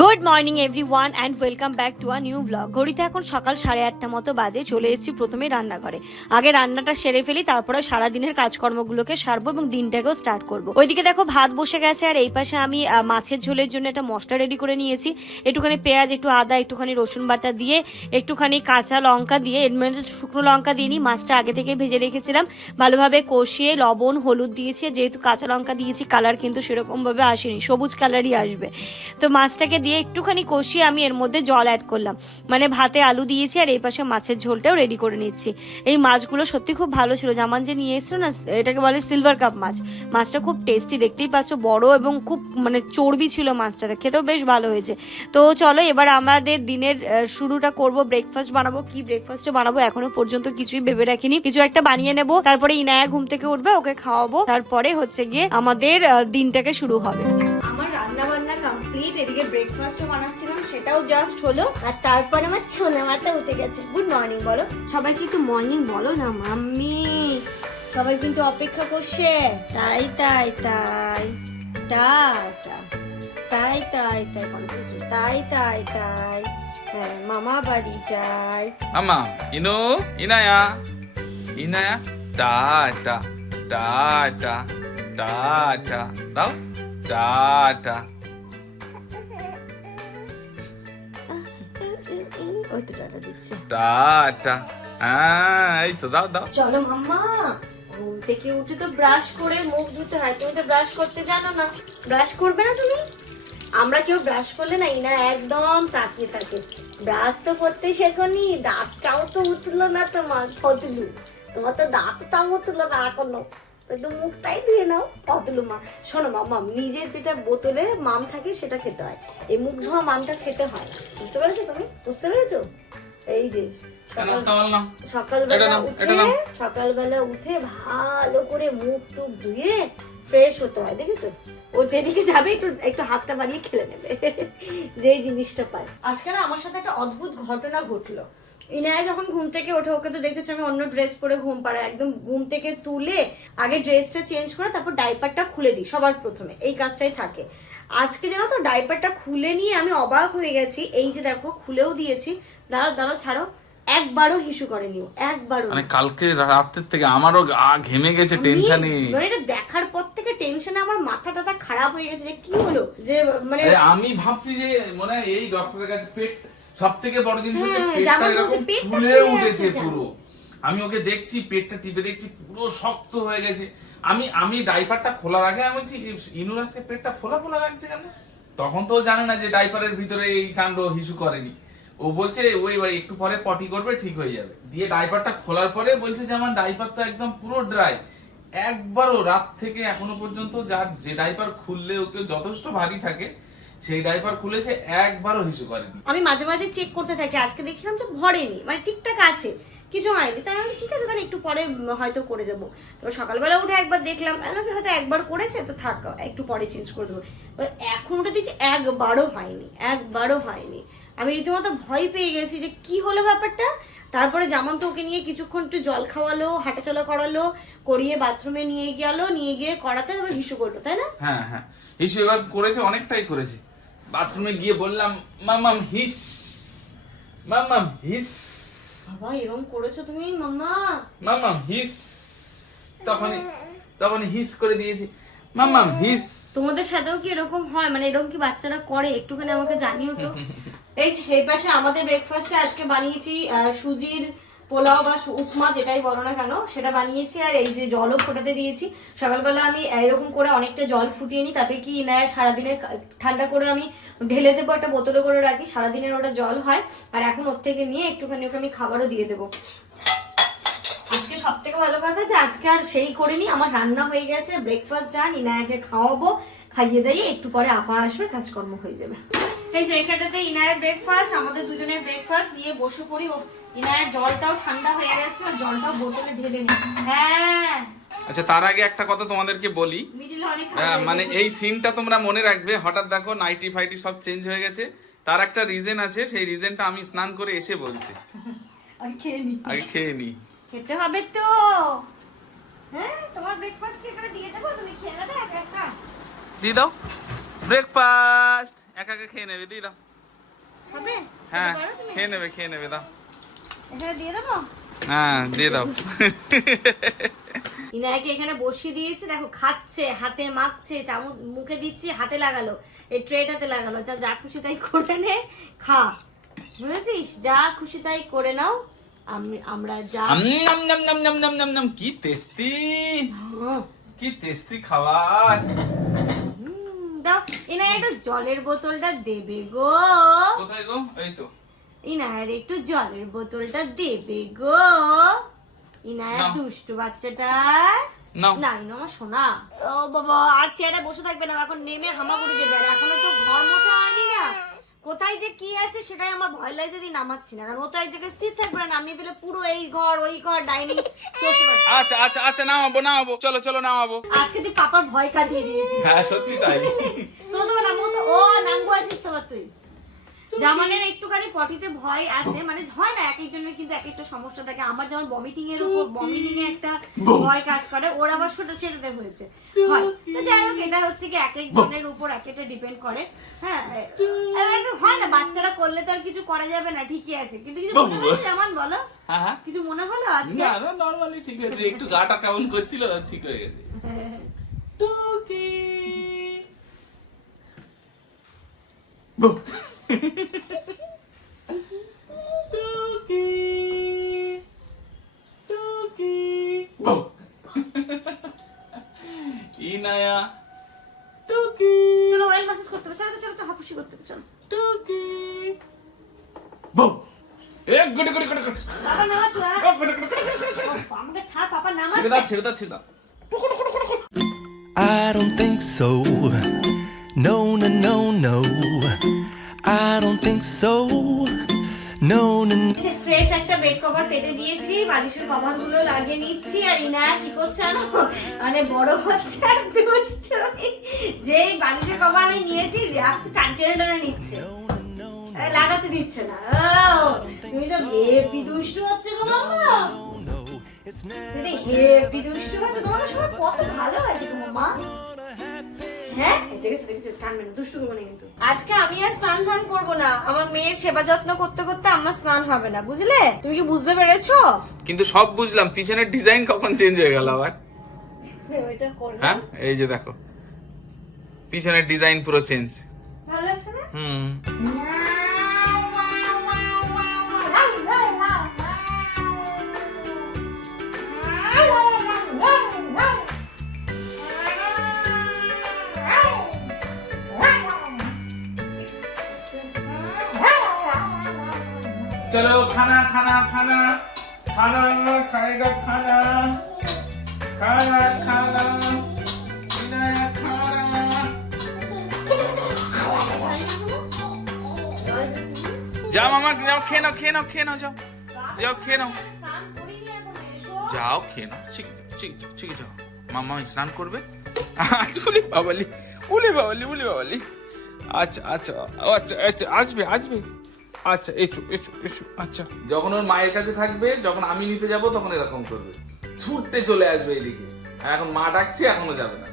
Good morning everyone and welcome back to a new blog ঘড়িতে এখন সকাল সাড়ে আটটা মতো বাজে, চলে এসেছি প্রথমে রান্নাঘরে। আগে রান্নাটা সেরে ফেলি, তারপরে সারা দিনের কাজকর্মগুলোকে সারবো এবং দিনটাকেও স্টার্ট করব। ওইদিকে দেখো ভাত বসে গেছে, আর এই পাশে আমি মাছের ঝোলের জন্য একটা মশলা রেডি করে নিয়েছি। একটুখানি পেঁয়াজ, একটু আদা, একটুখানি রসুন বাটা দিয়ে, একটুখানি কাঁচা লঙ্কা দিয়ে, এর মধ্যে শুকনো লঙ্কা দিয়ে নিই মাছটা আগে থেকে ভেজে রেখেছিলাম। ভালোভাবে কষিয়ে লবণ, হলুদ দিয়েছি যেহেতু কাঁচা লঙ্কা দিয়েছি কালার কিন্তু সেরকমভাবে আসেনি, সবুজ কালারই আসবে। তো মাছটাকে দিয়ে একটুখানি কষিয়ে আমি এর মধ্যে জল অ্যাড করলাম। মানে ভাতে আলু দিয়েছি আর এই পাশে মাছের ঝোলটাও রেডি করে নিচ্ছি। এই মাছগুলো সত্যি খুব ভালো ছিল। জামান যে নিয়ে এসছো না, এটাকে বলে সিলভার কাপ মাছ। মাছটা খুব টেস্টি দেখতেই পাচ্ছ বড় এবং খুব মানে চর্বি ছিল মাছটাতে। খেতেও বেশ ভালো হয়েছে। তো চলো এবার আমাদের দিনের শুরুটা করব। ব্রেকফাস্ট বানাবো। কি ব্রেকফাস্টে বানাবো? এখনও পর্যন্ত কিছুই ভেবে রাখিনি। কিছু একটা বানিয়ে নেব। তারপরে ইনায়া ঘুম থেকে উঠবে, ওকে খাওয়াবো। তারপরে হচ্ছে গিয়ে আমাদের দিনটাকে শুরু হবে। ব্রেকফাস্টও বানাচ্ছিলাম সেটাও জাস্ট হলো আর তারপরে আমার ছোলা মাথা উঠে গেছে। গুড মর্নিং বলো। সবাই কিন্তু মর্নিং বলো না মাম্মি। সবাই কিন্তু অপেক্ষা করছে। তাই তাই তাই টাটা তাই তাই তাই তাই তাই তাই হ্যাঁ মামা বাড়ি যাই Mama, Inu, Inaya, Inaya, Tata, Tata, Tata, দাও Tata. দিচ্ছে. হ্যাঁ এই তো দাও দাও। চলো মাম্মা ঘুম থেকে উঠে তো ব্রাশ করে মুখ ধুতে হয়। তুমি তো ব্রাশ করতে জানো না। ব্রাশ করবে না তুমি? আমরা কেউ ব্রাশ করলে না ইনা একদম তাকিয়ে থাকে। ব্রাশ তো করতে শেখনি দাঁতটাও তো উঠল না তোমার ফতলু তোমার তো দাঁতটাও উঠল না এখনও। একটু মুখটাই ধুয়ে নাও ফতলু মা। শোনো মাম্মা নিজের যেটা বোতলে মাম থাকে সেটা খেতে হয়। এই মুখ ধোয়া মামটা খেতে হয় বুঝতে পেরেছ তুমি? বুঝতে পেরেছ? এই যে সকালবেলা উঠে সকালবেলা উঠে ভালো করে মুখ টুক ধুয়ে ফ্রেশ হতে হয় দেখেছ? ও যেদিকে যাবে একটু একটু হাতটা বাড়িয়ে খেলে নেবে যেই জিনিসটা পায়। আজকে না আমার সাথে একটা অদ্ভুত ঘটনা ঘটলো। ইনায়া যখন ঘুম থেকে ওঠে ওকে তো দেখেছ আমি অন্য ড্রেস পরে ঘুম পাড়ায় একদম ঘুম থেকে তুলে আগে ড্রেসটা চেঞ্জ করে তারপর ডাইপারটা খুলে দিই সবার প্রথমে। এই কাজটাই থাকে। আজকে জানো তো ডাইপারটা খুলে নিয়ে আমি অবাক হয়ে গেছি। এই যে দেখো খুলেও দিয়েছি। দাঁড়াও দাঁড়াও ছাড়ো। একবারও হিসু করেনি একবারও। মানে কালকে রাতের থেকে আমারও গা ঘেমে গেছে টেনশনে মানে এটা দেখার পর থেকে টেনশনে আমার মাথা টাথা খারাপ হয়ে গেছে যে কি হলো? যে মানে আমি ভাবছি যে মনে এই ডক্টরের কাছে পেট সব থেকে বড় জিনিস হচ্ছে পেটটা এরকম ফুলে ফুলে উঠেছে পুরো। আমি ওকে দেখছি পেটটা টিপে দেখছি পুরো শক্ত হয়ে গেছে। আমি আমি ডাইপারটা খোলার আগে আমি বলছি ইনুরাসকে পেটটা ফোলা ফোলা লাগছে কেন? তখন তো জানে না যে ডাইপারের ভিতরে এই কাণ্ড হিসু করেনি। ও বলছে ওই ভাই একটু পরে পটি করবে ঠিক হয়ে যাবে। দিয়ে ডাইপারটা খোলার পরে বলছে যে আমার ডাইপার তো একদম পুরো ড্রাই। একবারও রাত থেকে এখনও পর্যন্ত যার যে ডাইপার খুললে ওকে যথেষ্ট ভারী থাকে সেই ডাইপার খুলেছে একবারও হিসু করেনি। আমি মাঝে মাঝে চেক করতে থাকি আজকে দেখছিলাম যে ভরেনি মানে ঠিকঠাক আছে কিছু হয়নি। তাই আমি ঠিক আছে তাহলে একটু পরে হয়তো করে দেবো। তবে সকালবেলা উঠে একবার দেখলাম আমাকে হয়তো একবার করেছে? তো থাক একটু পরে চেঞ্জ করে দেবো। এবার এখন উঠে দিচ্ছি একবারও হয়নি একবারও হয়নি। আমি রীতিমতো ভয় পেয়ে গেছি যে কি হলো ব্যাপারটা? তারপরে জামান তো ওকে নিয়ে কিছুক্ষণ একটু জল খাওয়ালো হাঁটাচলা করালো করিয়ে বাথরুমে নিয়ে গেলো নিয়ে গিয়ে করাতে তারপর হিসু করল তাই না? হ্যাঁ হ্যাঁ। হিসু এবার করেছে অনেকটাই করেছে। বাথরুমে গিয়ে বললাম মামাম হিস মামাম হিস। বাবা এরম করেছ তুমি মাম্মা। মামাম হিস। তখন তখন হিস করে দিয়েছি। মামাম হিস। তোমাদের সাথেও কি এরকম হয়? মানে এরকম কি বাচ্চারা করে? একটুখানি আমাকে জানিও তো। এই যে, এই পাশে আমাদের ব্রেকফাস্টে আজকে বানিয়েছি আহ, সুজির পোলাও বা উপমা যেটাই বলো না কেন, সেটা বানিয়েছি আর এই যে জলও ফোটাতে দিয়েছি। সকালবেলা আমি এরকম করে অনেকটা জল ফুটিয়ে নিই, তাতে কি নেয় সারাদিনের ঠান্ডা করে আমি ঢেলে দেবো, একটা বোতলে করে রাখি, সারাদিনের ওটা জল হয়। আর এখন ওর থেকে নিয়ে একটুখানি ওকে আমি খাবারও দিয়ে দেবো। আজকে সব থেকে ভালো কথা যে আজকে আর সেই করিনি, আমার রান্না হয়ে গেছে ব্রেকফাস্ট ডান ইনায়াকে খাওয়াবো, খাইয়ে দিয়ে একটু পরে আপা আসবে, কাজকর্ম হয়ে যাবে। এই যে এখানটাতে ইনায়ের ব্রেকফাস্ট আমাদের দুজনের ব্রেকফাস্ট নিয়ে বসে পড়ি। ও ইনায়ের জলটাও ঠান্ডা হয়ে গেছে আর জলটাও বোতলে ঢেলে নি হ্যাঁ। আচ্ছা তার আগে একটা কথা তোমাদেরকে বলি। মানে এই সিনটা তোমরা মনে রাখবে হঠাৎ দেখো নাইটি ফাইটি সব চেঞ্জ হয়ে গেছে। তার একটা রিজন আছে সেই রিজনটা আমি স্নান করে এসে বলছি। আগে খেয়ে নি খেতে হবে তো। হ্যাঁ তোমার ব্রেকফাস্ট কি করে দিয়ে দেবো? তুমি খেয়ে নেবে একা একা? দিয়ে দাও। ব্রেকফাস্ট একা একা খেয়ে নেবে দিয়ে দাও। হ্যাঁ? খেয়ে নেবে খেয়ে নেবে দাও। হ্যাঁ দিয়ে দাও। ইনায়াকে এখানে বসিয়ে দিয়েছে দেখো খাচ্ছে হাতে মাখছে চামচ মুখে দিচ্ছি হাতে লাগালো। এই ট্রেটাতে লাগালো। যা যা খুশি তাই করে নে খা। বুঝেছিস? যা খুশি তাই করে নাও। আমি আমরা যা নাম নাম নাম নাম নাম নাম নাম। কি টেস্টি কি টেস্টি খাবার। দাও। একটু জলের বোতলটা দেবে গো। কোথায় গো? এই তো। ইনায়ার একটু জলের বোতলটা দেবে গো। দুষ্টু বাচ্চাটা না ইনো আমার সোনা। ও বাবা আর চেয়ারে বসে থাকবে না এখন নেমে হামাগুড়ি দেবে। এখনও তো ঘর না কোথায় যে কি আছে সেটাই আমার ভয় লাগছে যদি নামাচ্ছি না। কারণ ও তো এক জায়গায় স্থির থাকবে না নামিয়ে দিলে পুরো এই ঘর ওই ঘর ডাইনিং আচ্ছা আচ্ছা আচ্ছা নামাবো নামাবো। চলো চলো নামাবো। আজকে তুই পাপার ভয় কাটিয়ে দিয়েছিস। হ্যাঁ সত্যি তাই। তোর তো নামো তো ও নাঙ্গু আছিস তোমার তুই। জামানের একটুখানি পটিতে ভয় আছে মানে হয় না এক একজনের কিন্তু এক একটা সমস্যা থাকে। আমার যেমন ভমিটিং এর উপর ভমিটিং এ একটা ভয় কাজ করে ওর আবার ছোট ছেলেতে হয়েছে। হয়। তো যাই হোক এটা হচ্ছে কি এক একজনের উপর এক একটা ডিপেন্ড করে। হ্যাঁ হয় না বাচ্চারা করলে তো আর কিছু করা যাবে না ঠিকই আছে। কিন্তু কিছু মনে হলো যেমন বলো? হ্যাঁ হ্যাঁ। কিছু মনে হলো আজকে? না না নরমালি ঠিক আছে। একটু গাটা কেমন করছিল তার ঠিক হয়ে গেছে। টুকি টুকি টুকি বউ ইনায়া টুকি চলো অয়েল ম্যাসেজ করতে হবে চলো তো চলো তো হাপুসি করতে হবে চলো। টুকি বউ এ গুড গুড গুড গুড বাবা নামাচ্ছে দাঁড়া। গুড গুড গুড আমাকে ছাড় পাপা ছেড়ে দাও ছেড়ে দাও ছেড়ে দাও। I don't think so. No, no, no, no. I don't think so. No, no, no. Fresh একটা বেড কভার পেতে দিয়েছি বালিশের কভারগুলো লাগিয়ে নিচ্ছি আর ইনা কি করছে জানো? মানে বড় হচ্ছে আর দুষ্টুমি। যেই বালিশের কভার আমি নিয়েছি রাখতে টান টেনে টেনে নিচ্ছে। লাগাতে দিচ্ছে না। ও, তুমি তো হেপি দুষ্টু হচ্ছে গো মামা। হেপি দুষ্টু হচ্ছে তোমার সবাই কত ভালো আছে তোমার মা হ্যাঁ? দুষ্টু করব না কিন্তু। আজকে আমি আর স্নান ধান করব না। আমার মেয়ের সেবা যত্ন করতে করতে আমার স্নান হবে না বুঝলে? তুমি কি বুঝতে পেরেছ? কিন্তু সব বুঝলাম পিছনের ডিজাইন কখন চেঞ্জ হয়ে গেল আবার? হ্যাঁ? এই যে দেখো পিছনের ডিজাইন পুরো চেঞ্জ ভালো লাগছে না? হুম। যাও যাও, খেয়ে নাও খেয়ে নাও খেয়ে নাও, যাও। যাও, খেয়ে নাও। যাও, খেয়ে নাও। ঠিক ঠিক ঠিক যাও মামা স্নান করবে। আচ্ছা উলি বাবালি উলি বাবালি উলি বাবালি। আচ্ছা আচ্ছা আচ্ছা আচ্ছা আসবে আসবে। আচ্ছা এসো এসো এসো আচ্ছা। যখন ওর মায়ের কাছে থাকবে, যখন আমি নিতে যাব, তখন এরকম করবে। ছুটতে চলে আসবে এদিকে। এখন মা ডাকছে, এখনও যাবে না।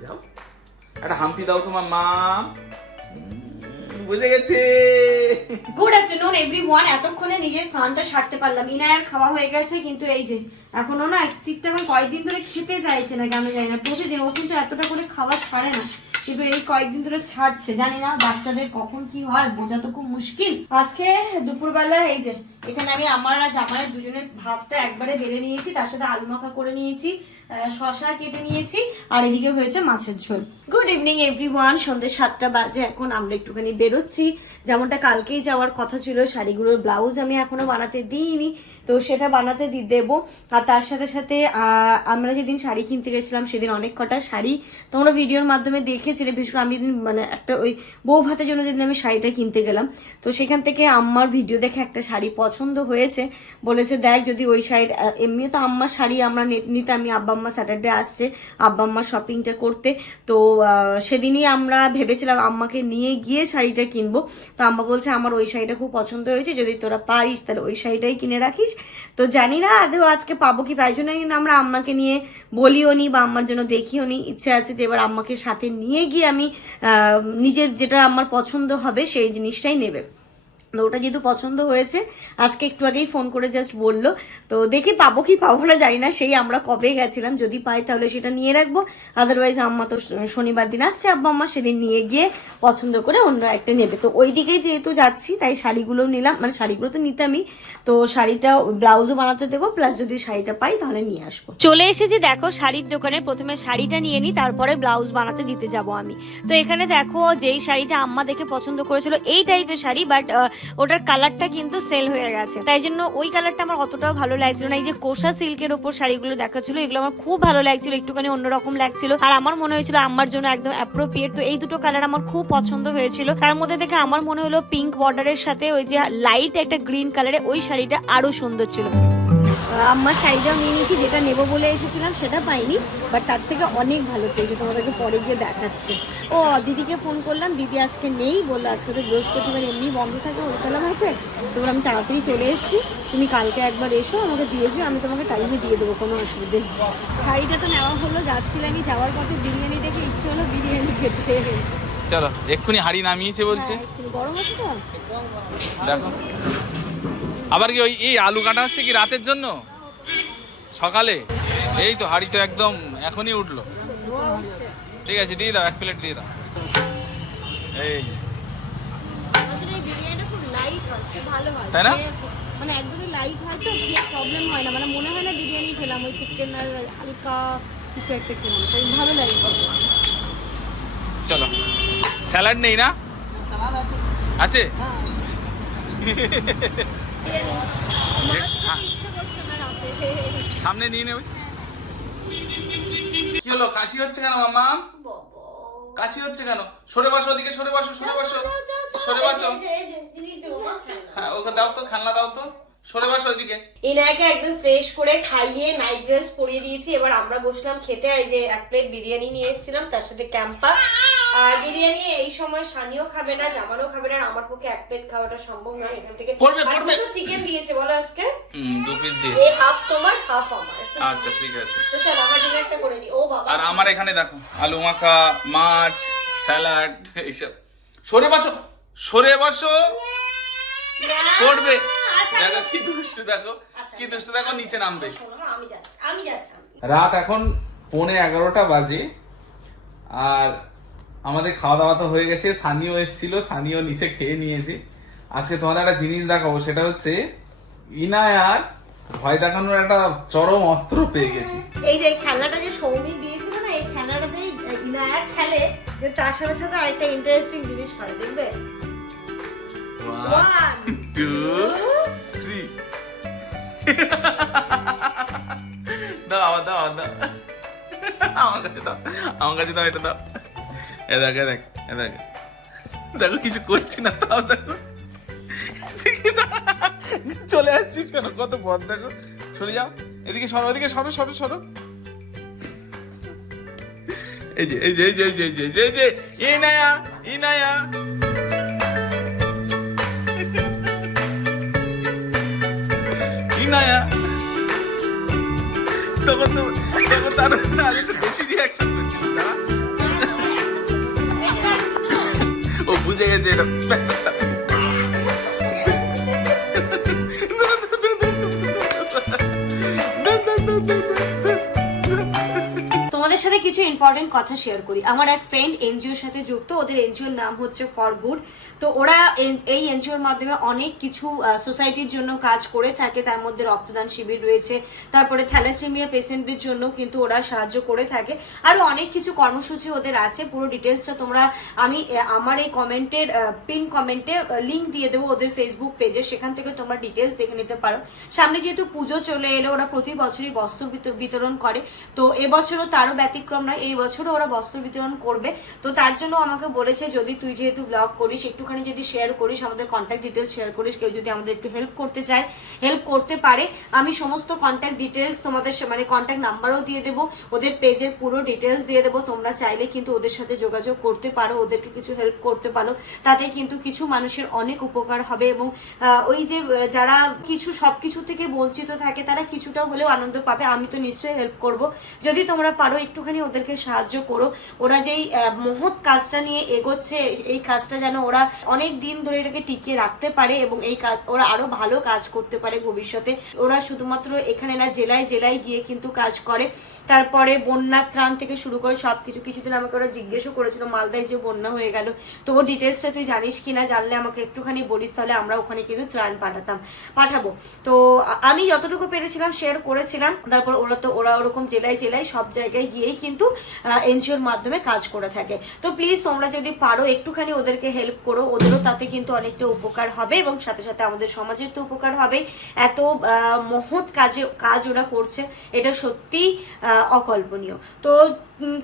যাও। একটা হাম্পি দাও তোমার মা বুঝে গেছে। গুড আফটারনুন এভরিওয়ান এতক্ষণে নিজের স্নানটা সারতে পারলাম। ইনায়ার খাওয়া হয়ে গেছে, কিন্তু এই যে, এখনও না ঠিকঠাক কয়েকদিন ধরে খেতে চাইছে না কেন জানি না। প্রতিদিন ও কিন্তু এতটা করে খাবার ছাড়ে না, কিন্তু এই কয়েকদিন ধরে ছাড়ছে। জানি না বাচ্চাদের কখন কি হয়, বোঝা তো খুব মুশকিল। আজকে দুপুরবেলা এই যে, এখানে আমি আমার আর জামাইয়ের দুজনের ভাতটা একবারে বেড়ে নিয়েছি, তার সাথে আলু মাখা করে নিয়েছি। শশা কেটে নিয়েছি, আর এদিকে হয়েছে মাছের ঝোল। গুড ইভিনিং এভরিওয়ান সন্ধ্যে সাতটা বাজে, এখন আমরা একটুখানি বেরোচ্ছি। যেমনটা কালকেই যাওয়ার কথা ছিল, শাড়িগুলোর ব্লাউজ আমি এখনও বানাতে দিইনি, তো সেটা বানাতে দি দেবো। আর তার সাথে সাথে আমরা যেদিন শাড়ি কিনতে গেছিলাম, সেদিন অনেক কটা শাড়ি তোমরা ভিডিওর মাধ্যমে দেখেছিলে, বিশেষ করে আমি যেদিন মানে একটা ওই বউ ভাতের জন্য যেদিন আমি শাড়িটা কিনতে গেলাম। তো সেখান থেকে আম্মার ভিডিও দেখে একটা শাড়ি পছন্দ হয়েছে। বলেছে, দেখ, যদি ওই শাড়ি এমনিও তো আম্মার শাড়ি আমরা নিতামই, আব্বা আম্মা স্যাটারডে আসছে আব্বা আম্মা শপিংটা করতে। তো সেদিনই আমরা ভেবেছিলাম আম্মাকে নিয়ে গিয়ে শাড়িটা কিনবো। তো আম্মা বলছে, আমার ওই শাড়িটা খুব পছন্দ হয়েছে, যদি তোরা পারিস, তাহলে ওই শাড়িটাই কিনে রাখিস। তো জানি না, আদৌ আজকে পাবো কি তাই জন্য কিন্তু আমরা আম্মাকে নিয়ে বলিও নি বা আম্মার জন্য দেখিও নি। ইচ্ছে আছে যে এবার আম্মাকে সাথে নিয়ে গিয়ে আমি নিজের যেটা আমার পছন্দ হবে, সেই জিনিসটাই নেবে। তো ওটা যেহেতু পছন্দ হয়েছে। আজকে একটু আগেই ফোন করে জাস্ট বলল। তো দেখি পাবো কি পাবো না জানি না, সেই আমরা কবে গেছিলাম, যদি পাই তাহলে সেটা নিয়ে রাখব। আদারওয়াইজ আম্মা তো শনিবার দিন আসছে, আব্বা আম্মা সেদিন নিয়ে গিয়ে পছন্দ করে অন্য একটা নেবে। তো ওই দিকেই যেহেতু যাচ্ছি, তাই শাড়িগুলো নিলাম। মানে শাড়িগুলো তো নিতামই। তো শাড়িটা, ব্লাউজও বানাতে দেবো প্লাস যদি শাড়িটা পাই তাহলে নিয়ে আসব। চলে এসেছি, দেখো, শাড়ির দোকানে। প্রথমে শাড়িটা নিয়ে নিই তারপরে ব্লাউজ বানাতে দিতে যাব আমি। তো এখানে দেখো, যেই শাড়িটা আম্মা দেখে পছন্দ করেছিল, এই টাইপের শাড়ি বাট ওটার কালারটা কিন্তু সেল হয়ে গেছে। তাই জন্য ওই কালারটা আমার অতটাও ভালো লাগছিল না। এই যে কোষা সিল্কের ওপর শাড়িগুলো দেখাচ্ছিল এগুলো আমার খুব ভালো লাগছিল, একটুখানি অন্যরকম লাগছিল। আর আমার মনে হয়েছিল আমার জন্য একদম অ্যাপ্রোপ্রিয়েট তো এই দুটো কালার আমার খুব পছন্দ হয়েছিল। তার মধ্যে দেখে আমার মনে হলো পিঙ্ক বর্ডারের সাথে ওই যে লাইট একটা গ্রিন কালারে ওই শাড়িটা আরও সুন্দর ছিল। আমার শাড়িটাও নিয়ে নিয়েছি যেটা নেব বলে এসেছিলাম সেটা পাইনি বাট তার থেকে অনেক ভালো পেয়েছে তোমাদেরকে পরে গিয়ে দেখাচ্ছি। ও দিদিকে ফোন করলাম দিদি আজকে নেই বলল আজকে তো বৃহস্পতিবার এমনি বন্ধ থাকে হরতালাম আছে তো আমি তাড়াতাড়ি চলে এসেছি তুমি কালকে একবার এসো আমাকে দিয়ে দিয়েছ আমি তোমাকে টাইমে দিয়ে দেবো কোনো অসুবিধে নেই। শাড়িটা তো নেওয়া হলো যাচ্ছিলামই যাওয়ার পথে বিরিয়ানি দেখে ইচ্ছে হলো বিরিয়ানি খেতে। চলো এক্ষুনি হাড়ি নামিয়েছে বলছে। হ্যাঁ, গরম আছে তো? দেখো। আবার কি ওই এই আলু কাটা হচ্ছে কি রাতের জন্য? সকালে? এই তো হাড়ি তো একদম এখনই উঠল। ঠিক আছে দিয়ে দাও এক প্লেট দিয়ে দাও। এই। হয় হয়। তাই না? মানে একদমই লাইট হয় তো প্রবলেম হয় না। মানে মনে হয় না বিরিয়ানি খেলাম ওই চিকেন আর হালকা কিছু একটা খেলাম তো ভালো লাগে। চলো। স্যালাড নেই না? আছে। সামনে নিয়ে নেবে কি হলো? কাশি হচ্ছে কেন মামা কাশি হচ্ছে কেন? সরে বসো ওদিকে সরে বসো সরে বসো। সরে বসো। হ্যাঁ ওকে দাও তো খেলনা দাও তো। সরে বসো ওইদিকে ইনায়াকে একদম ফ্রেশ করে খাইয়ে নাইট ড্রেস পরিয়ে দিয়েছি। এবার আমরা বসলাম খেতে আর এই যে এক প্লেট বিরিয়ানি নিয়ে এসেছিলাম তার সাথে ক্যাম্পা আর বিরিয়ানি এই সময় সানিও খাবে না জামানও খাবে না আর আমার পক্ষে এক প্লেট খাওয়াটা সম্ভব নয় এখান থেকে। করবে, করবে। চিকেন দিয়েছে বলো আজকে? হুম দু পিস দিয়ে এই হাফ তোমার হাফ আমার। আচ্ছা ঠিক আছে। তো চল আমার ডিনারটা করে নি ও বাবা। আর আমার এখানে দেখো আলু মাখা মাছ স্যালাড এইসব। সরে বসো সরে বসো। করবে। দেখো কি দুষ্টু দেখো। কি দুষ্টু দেখো নিচে নামবে। আমি যাচ্ছি আমি যাচ্ছি রাত এখন পৌনে এগারোটা বাজে। আর আমাদের খাওয়া দাওয়া তো হয়ে গেছে সানিও এসেছিল সানিও নিচে খেয়ে নিয়েছে। আজকে তোমাদের একটা জিনিস দেখাবো সেটা হচ্ছে ইনায়ার ভয় দেখানোর একটা চরম অস্ত্র পেয়ে গেছি। এই যে এই খেলনাটা যে সৌমিক দিয়েছিল না এই খেলনাটাতে ইনায়া খেলে যে তার সাথে সাথে আরেকটা ইন্টারেস্টিং জিনিস করে দেখবে? One, টু থ্রি দাও আবার দাও আবার দাও। আমার কাছে দাও আমার কাছে দাও এটা দাও। দেখ দেখ দেখ। দেখো, কিছু করছি না, তাও দেখো। চলে আসছিস কেন? কত পথ দেখো। সরে যাও। এদিকে সরো, ওদিকে সরো সরো সরো। এই যে এই যে এই যে এই যে এই যে এই যে এই যে। ইনায়া ইনায়া ইনায়া তখন তো, তখন তার আগে তো বেশি রিয়াকশন করছিল না ও বুঝে সাথে কিছু ইম্পর্টেন্ট কথা শেয়ার করি। আমার এক ফ্রেন্ড এনজিওর সাথে যুক্ত, ওদের এনজিওর নাম হচ্ছে ফর গুড তো ওরা এই এনজিওর মাধ্যমে অনেক কিছু সোসাইটির জন্য কাজ করে থাকে। তার মধ্যে রক্তদান শিবির রয়েছে। তারপরে থ্যালাসেমিয়া পেশেন্টদের জন্য কিন্তু ওরা সাহায্য করে থাকে। আরও অনেক কিছু কর্মসূচি ওদের আছে। পুরো ডিটেলসটা তোমরা, আমি আমার এই কমেন্টের পিন কমেন্টে লিঙ্ক দিয়ে দেবো ওদের ফেসবুক পেজে সেখান থেকে তোমরা ডিটেলস দেখে নিতে পারো। সামনে যেহেতু পুজো চলে এলো, ওরা প্রতি বছরই বস্ত্র বিতর- বিতরণ করে। তো এবছরও তারও ব্যতিক্রম ব্যতিক্রম নয় এই বছরও ওরা বস্ত্র বিতরণ করবে। তো তার জন্য আমাকে বলেছে, যদি তুই যেহেতু ব্লগ করিস, একটুখানি যদি শেয়ার করিস, আমাদের কন্ট্যাক্ট ডিটেলস শেয়ার করিস, কেউ যদি আমাদের একটু হেল্প করতে চায় হেল্প করতে পারে, আমি সমস্ত কন্ট্যাক্ট ডিটেলস তোমাদের মানে কন্ট্যাক্ট নাম্বারও দিয়ে দেবো, ওদের পেজের পুরো ডিটেলস দিয়ে দেবো, তোমরা চাইলে কিন্তু ওদের সাথে যোগাযোগ করতে পারো, ওদেরকে কিছু হেল্প করতে পারো, তাতে কিন্তু কিছু মানুষের অনেক উপকার হবে এবং ওই যে, যারা কিছু সব কিছু থেকে বঞ্চিত থাকে, তারা কিছুটা হলেও আনন্দ পাবে, আমি তো নিশ্চয়ই হেল্প করব। যদি তোমরা পারো একটুখানি ওদেরকে সাহায্য করো। ওরা যেই মহৎ কাজটা নিয়ে এগোচ্ছে, এই কাজটা যেন ওরা অনেক দিন ধরে এটাকে টিকিয়ে রাখতে পারে এবং এই কাজ, ওরা আরও ভালো কাজ করতে পারে ভবিষ্যতে। ওরা শুধুমাত্র এখানে না, জেলায় জেলায় গিয়ে কিন্তু কাজ করে। তারপরে বন্যা ত্রাণ থেকে শুরু করে সব কিছু কিছুদিন আমাকে ওরা জিজ্ঞেসও করেছিল, মালদায় যে বন্যা হয়ে গেল। তো ও ডিটেলসটা তুই জানিস কিনা জানলে আমাকে একটুখানি বলিস, তাহলে আমরা ওখানে কিন্তু ত্রাণ পাঠাতাম, পাঠাবো। তো আমি যতটুকু পেরেছিলাম শেয়ার করেছিলাম। তারপর ওরা তো, ওরা ওরকম জেলায় জেলায় সব জায়গায় গিয়েই কিন্তু এনজিওর মাধ্যমে কাজ করে থাকে। তো প্লিজ তোমরা যদি পারো, একটুখানি ওদেরকে হেল্প করো। ওদেরও তাতে কিন্তু অনেকটা উপকার হবে এবং সাথে সাথে আমাদের সমাজের তো উপকার হবে। এত মহৎ কাজে, কাজ ওরা করছে, এটা সত্যি অকল্পনীয়। তো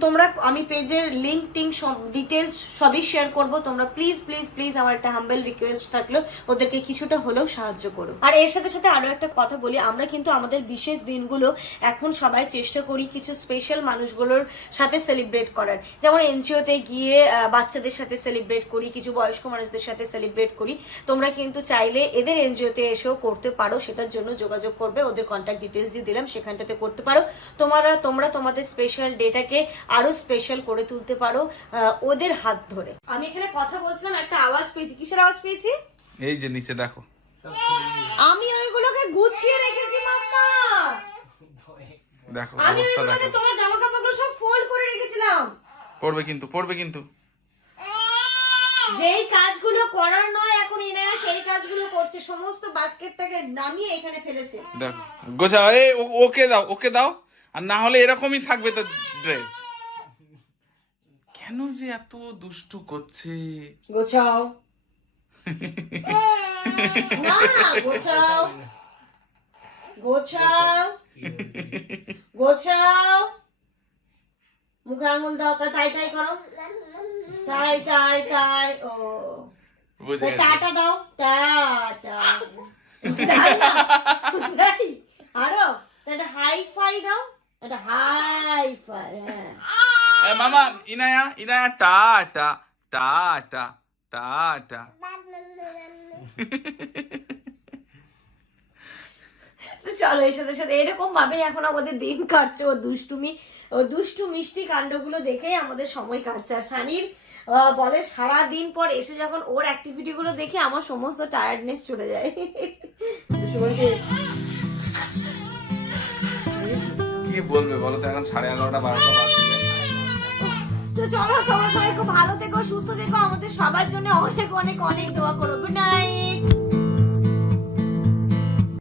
তোমরা, আমি পেজের লিঙ্ক টিঙ্ক সব ডিটেলস সবই শেয়ার করব। তোমরা প্লিজ প্লিজ প্লিজ আমার একটা হাম্বেল রিকোয়েস্ট থাকল, ওদেরকে কিছুটা হলেও সাহায্য করো। আর এর সাথে সাথে আরও একটা কথা বলি, আমরা কিন্তু আমাদের বিশেষ দিনগুলো এখন সবাই চেষ্টা করি কিছু স্পেশাল মানুষগুলোর সাথে সেলিব্রেট করার। যেমন এনজিওতে গিয়ে বাচ্চাদের সাথে সেলিব্রেট করি কিছু বয়স্ক মানুষদের সাথে সেলিব্রেট করি। তোমরা কিন্তু চাইলে এদের এনজিওতে এসেও করতে পারো সেটার জন্য যোগাযোগ করবে ওদের কন্ট্যাক্ট ডিটেলস দিয়ে দিলাম সেখানটাতে করতে পারো। তোমরা তোমরা তোমাদের স্পেশাল ডেটাকে আরও স্পেশাল করে তুলতে পারো ওদের হাত ধরে। আমি এখানে কথা বলছিলাম একটা আওয়াজ পেয়েছি। কিসের আওয়াজ পেয়েছি? এই যে নিচে দেখো। আমি ওইগুলোকে গুছিয়ে রেখেছি মাম্মা। দেখো আমি অবস্থা ওইগুলোকে দেখো। তোমার জামা কাপড়গুলো সব ফোল্ড করে রেখেছিলাম। পড়বে কিন্তু পড়বে কিন্তু। যেই কাজগুলো করার নয় এখন ইনায়া সেই কাজগুলো করছে সমস্ত বাস্কেটটাকে নামিয়ে এখানে ফেলেছে। দেখো গোছা এই ও- ওকে দাও ওকে দাও আর না হলে এরকমই থাকবে তো ড্রেস কেন যে এত দুষ্টু করছে? গোছাও। না গোছাও। গোছাও। গোছাও মুখে আঙুল দাও তা তাই তাই করো। তাই তাই তাই ও। টাটা দাও। টাটা। আরও। একটা হাই ফাই দাও। একটা হাই ফাই হ্যাঁ। এ, মামা Inaya Inaya tata tata tata. চলো এর সাথে সাথে এরকম ভাবে এখন আমাদের দিন কাটছে। ও দুষ্টুমি ও দুষ্টু মিষ্টি কাণ্ডগুলো দেখেই আমাদের সময় কাটছে। আর সানির বলে সারা দিন পর এসে যখন ওর অ্যাক্টিভিটি গুলো দেখে আমার সমস্ত টায়ার্ডনেস চলে যায়। কি বলবে বলো তো এখন সাড়ে এগারোটা বারোটা বাজছে। তো চলো তোমরা সবাই খুব ভালো থেকো সুস্থ থেকো। আমাদের সবার জন্য অনেক অনেক অনেক দোয়া করো। Good night